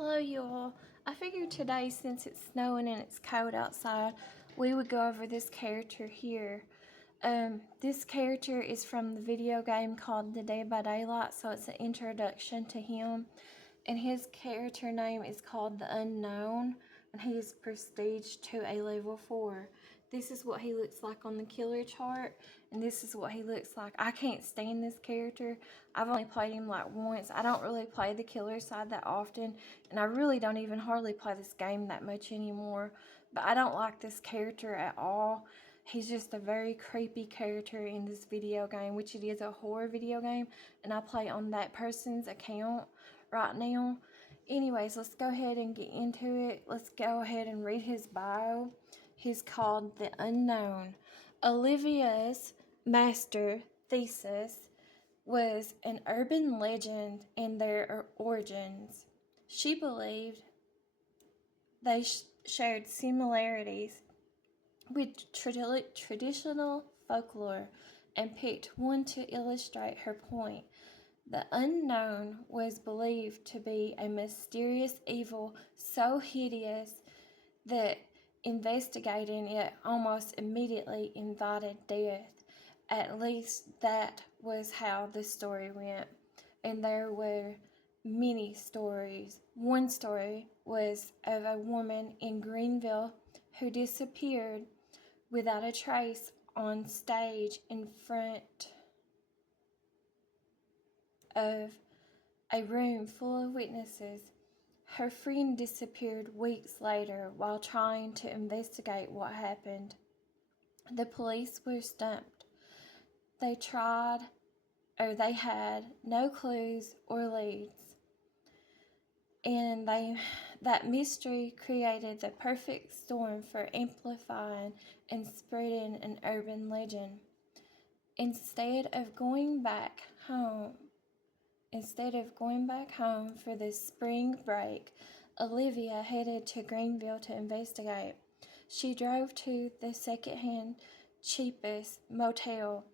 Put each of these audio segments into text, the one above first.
Hello, you all. I figured today, since it's snowing and it's cold outside, we would go over this character here. This character is from the video game called The Dead by Daylight, so it's an introduction to him. And his character name is called The Unknown, and he is Prestige to a level 4. This is what he looks like on the killer chart, and this is what he looks like. I can't stand this character. I've only played him like once. I don't really play the killer side that often, and I really don't even hardly play this game that much anymore. But I don't like this character at all. He's just a very creepy character in this video game, which it is a horror video game, and I play on that person's account right now. Anyways, let's go ahead and get into it. Let's go ahead and read his bio. He's called The Unknown. Olivia's master thesis was an urban legend and their origins. She believed they shared similarities with traditional folklore and picked one to illustrate her point. The Unknown was believed to be a mysterious evil so hideous that investigating it almost immediately invited death. At least that was how the story went. And there were many stories. One story was of a woman in Greenville who disappeared without a trace on stage in front of a room full of witnesses. Her friend disappeared weeks later while trying to investigate what happened. The police were stumped. They had no clues or leads. And that mystery created the perfect storm for amplifying and spreading an urban legend. Instead of going back home for the spring break, Olivia headed to Greenville to investigate. She drove to the second-hand, cheapest motel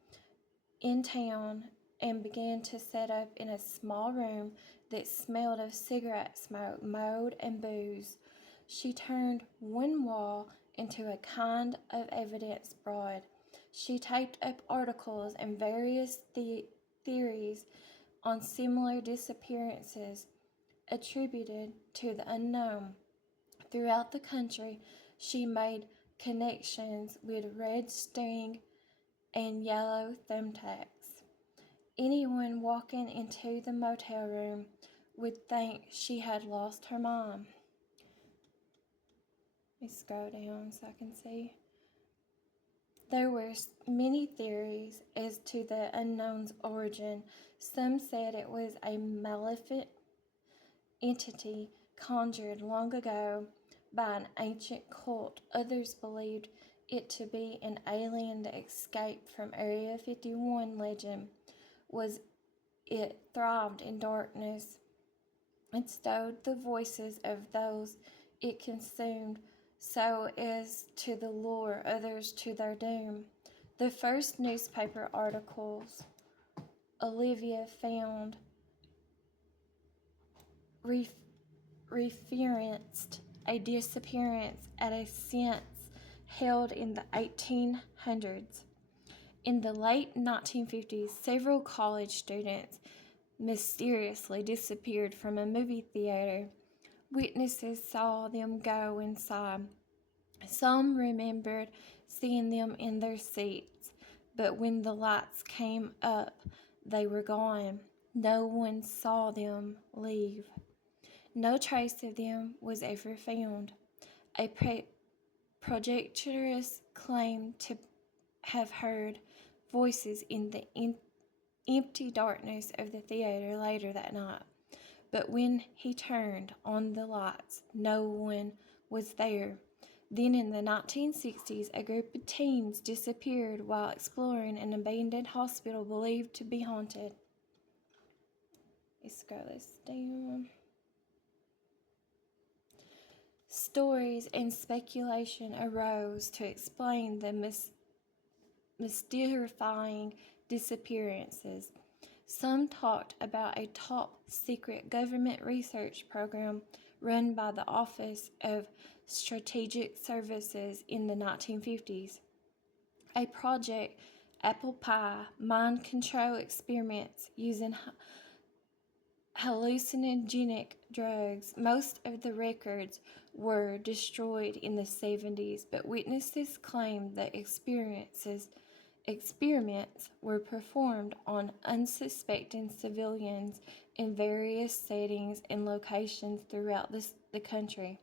in town and began to set up in a small room that smelled of cigarette smoke, mold, and booze. She turned one wall into a kind of evidence board. She typed up articles and various theories on similar disappearances attributed to the unknown. Throughout the country, she made connections with red string and yellow thumbtacks. Anyone walking into the motel room would think she had lost her mom. Let me scroll down so I can see. There were many theories as to the unknown's origin. Some said it was a maleficent entity conjured long ago by an ancient cult. Others believed it to be an alien that escaped from Area 51. Legend was it thrived in darkness and stowed the voices of those it consumed so as to the lure others to their doom. The first newspaper articles Olivia found referenced a disappearance at a seance held in the 1800s. In the late 1950s, several college students mysteriously disappeared from a movie theater. Witnesses saw them go inside. Some remembered seeing them in their seats, but when the lights came up, they were gone. No one saw them leave. No trace of them was ever found. A projectionist claimed to have heard voices in the empty darkness of the theater later that night. But when he turned on the lights, no one was there. Then in the 1960s, a group of teens disappeared while exploring an abandoned hospital believed to be haunted. Let's scroll this down. Stories and speculation arose to explain the mystifying disappearances. Some talked about a top secret government research program run by the Office of Strategic Services in the 1950s. A project apple pie mind control experiments using hallucinogenic drugs. Most of the records were destroyed in the 70s, but witnesses claimed that experiments were performed on unsuspecting civilians in various settings and locations throughout the country,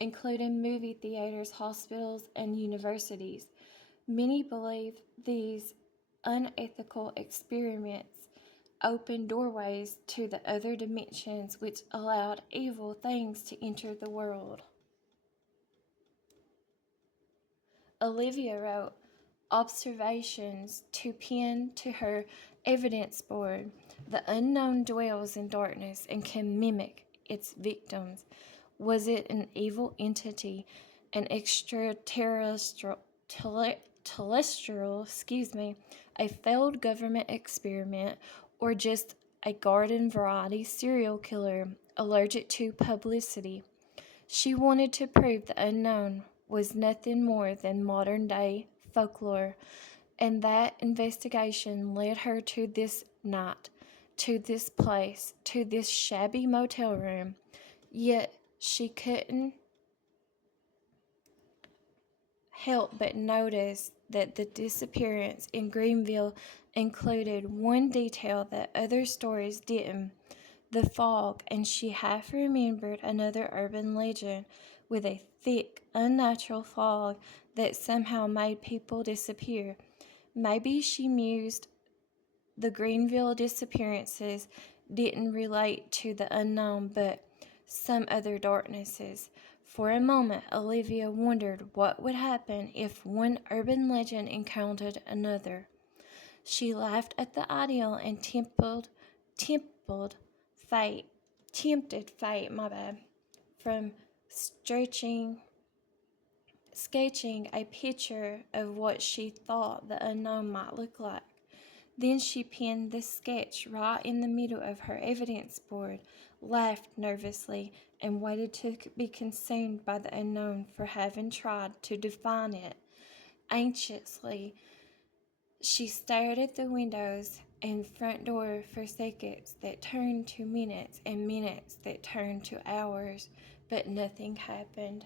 including movie theaters, hospitals, and universities. Many believe these unethical experiments opened doorways to the other dimensions, which allowed evil things to enter the world. Olivia wrote observations to pin to her evidence board. The unknown dwells in darkness and can mimic its victims. Was it an evil entity, an extraterrestrial, a failed government experiment, or just a garden variety serial killer allergic to publicity? She wanted to prove the unknown was nothing more than modern day folklore, and that investigation led her to this night, to this place, to this shabby motel room. Yet she couldn't help but notice that the disappearance in Greenville included one detail that other stories didn't: the fog, and she half remembered another urban legend with a thick, unnatural fog that somehow made people disappear. Maybe, she mused, the Greenville disappearances didn't relate to the unknown, but some other darknesses. For a moment, Olivia wondered what would happen if one urban legend encountered another. She laughed at the idea and tempted fate, from sketching a picture of what she thought the unknown might look like. Then she pinned the sketch right in the middle of her evidence board, laughed nervously, and waited to be consumed by the unknown for having tried to define it. Anxiously, she stared at the windows and front door for seconds that turned to minutes and minutes that turned to hours, but nothing happened.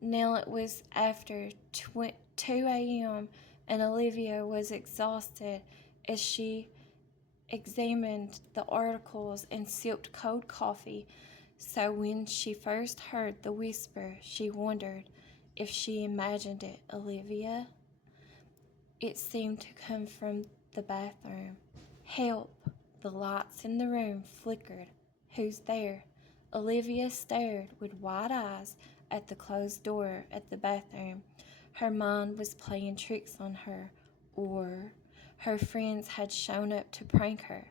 Now it was after 2 a.m., and Olivia was exhausted as she examined the articles and sipped cold coffee. So when she first heard the whisper, she wondered if she imagined it. Olivia? It seemed to come from the bathroom. Help! The lights in the room flickered. Who's there? Olivia stared with wide eyes at the closed door at the bathroom. Her mind was playing tricks on her, or her friends had shown up to prank her.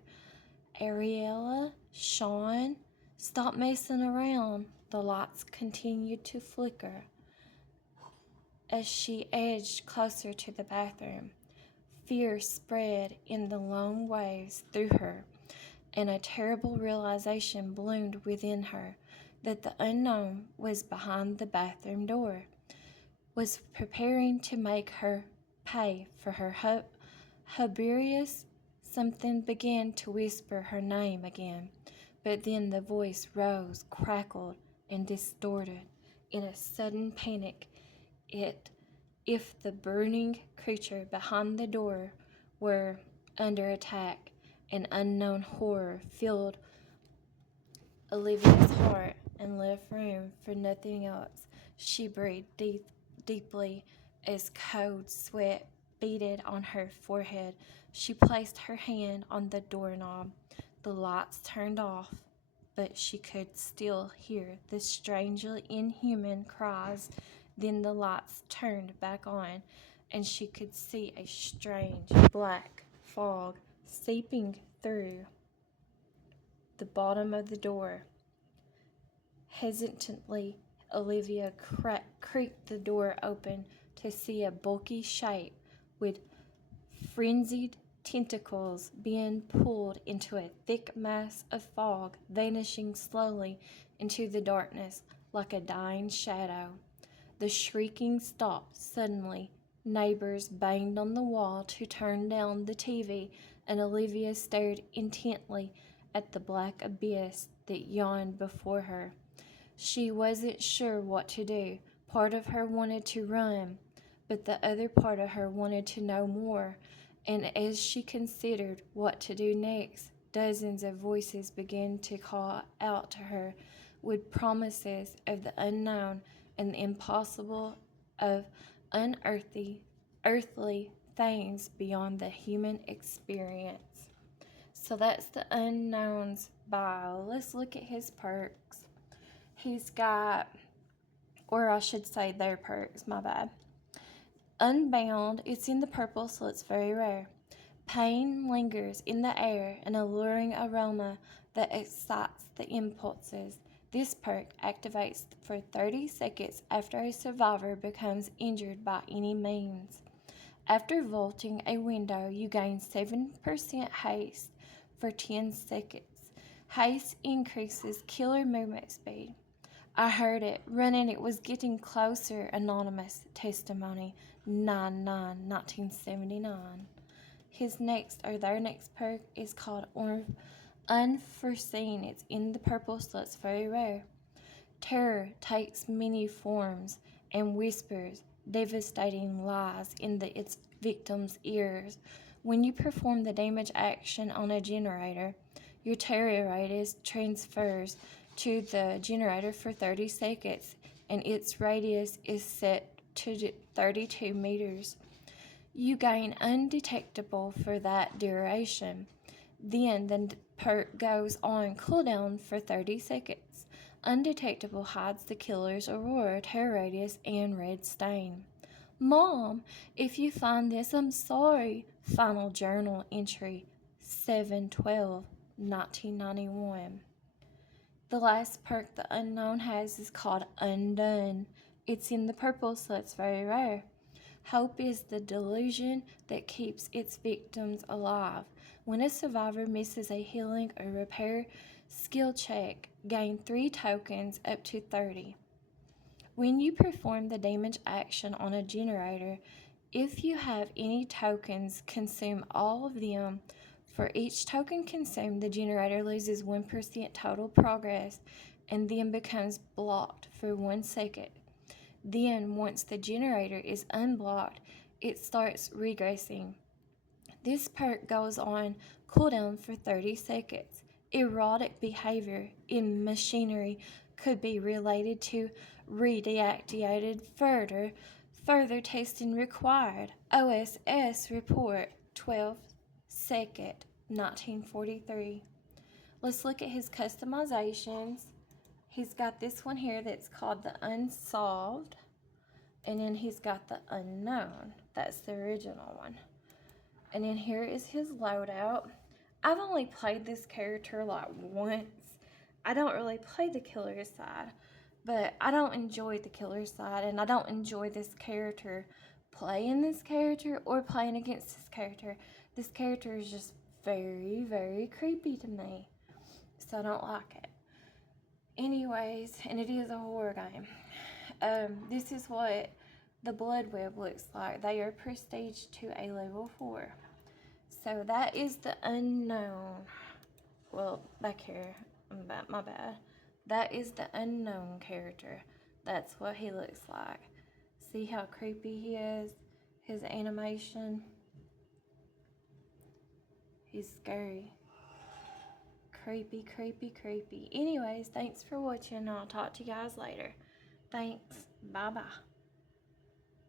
Ariella? Sean? Stop messing around. The lights continued to flicker as she edged closer to the bathroom. Fear spread in the long waves through her, and a terrible realization bloomed within her that the unknown was behind the bathroom door, was preparing to make her pay for her hubris. Something began to whisper her name again, but then the voice rose, crackled, and distorted in a sudden panic. If the burning creature behind the door were under attack, an unknown horror filled Olivia's heart and left room for nothing else. She breathed deeply as cold sweat beaded on her forehead. She placed her hand on the doorknob. The lights turned off, but she could still hear the strangely inhuman cries. Then the lights turned back on, and she could see a strange black fog seeping through the bottom of the door. Hesitantly, Olivia creaked the door open to see a bulky shape with frenzied tentacles being pulled into a thick mass of fog, vanishing slowly into the darkness like a dying shadow. The shrieking stopped suddenly. Neighbors banged on the wall to turn down the TV, and Olivia stared intently at the black abyss that yawned before her. She wasn't sure what to do. Part of her wanted to run, but the other part of her wanted to know more. And as she considered what to do next, dozens of voices began to call out to her with promises of the unknown and the impossible, of earthly things beyond the human experience. So that's the Unknown's bio. Let's look at his perks. He's got, or I should say their perks, my bad. Unbound, it's in the purple, so it's very rare. Pain lingers in the air, an alluring aroma that excites the impulses. This perk activates for 30 seconds after a survivor becomes injured by any means. After vaulting a window, you gain 7% haste for 10 seconds. Haste increases killer movement speed. I heard it. Running, it was getting closer. Anonymous testimony 9/9/1979. Their next perk is called Unforeseen. It's in the purple, so it's very rare. Terror takes many forms and whispers devastating lies in its victims' ears. When you perform the damage action on a generator, your terror radius transfers to the generator for 30 seconds, and its radius is set to 32 meters. You gain undetectable for that duration. Then the perk goes on cooldown for 30 seconds. Undetectable hides the killer's aurora, terror radius, and red stain. Mom, if you find this, I'm sorry. Final journal entry 7/12/1991. The last perk the Unknown has is called Undone. It's in the purple, so it's very rare. Hope is the delusion that keeps its victims alive. When a survivor misses a healing or repair skill check, gain 3 tokens up to 30. When you perform the damage action on a generator, if you have any tokens, consume all of them. For each token consumed, the generator loses 1% total progress and then becomes blocked for 1 second. Then, once the generator is unblocked, it starts regressing. This perk goes on cooldown for 30 seconds. Erotic behavior in machinery could be related to redeactivated further testing required. OSS report 12/2, 1943. Let's look at his customizations. He's got this one here that's called the Unsolved, and then he's got the Unknown. That's the original one. And then here is his loadout. I've only played this character like once. I don't really play the killer side, but I don't enjoy the killer side, and I don't enjoy this character, playing this character or playing against this character. This character is just very, very creepy to me, so I don't like it. Anyways, and it is a horror game. This is what the Blood Web looks like. They are prestige to a level 4. So that is the Unknown. Well, back here, my bad. That is the Unknown character. That's what he looks like. See how creepy he is? His animation. He's scary. Creepy, creepy, creepy. Anyways, thanks for watching. I'll talk to you guys later. Thanks. Bye-bye.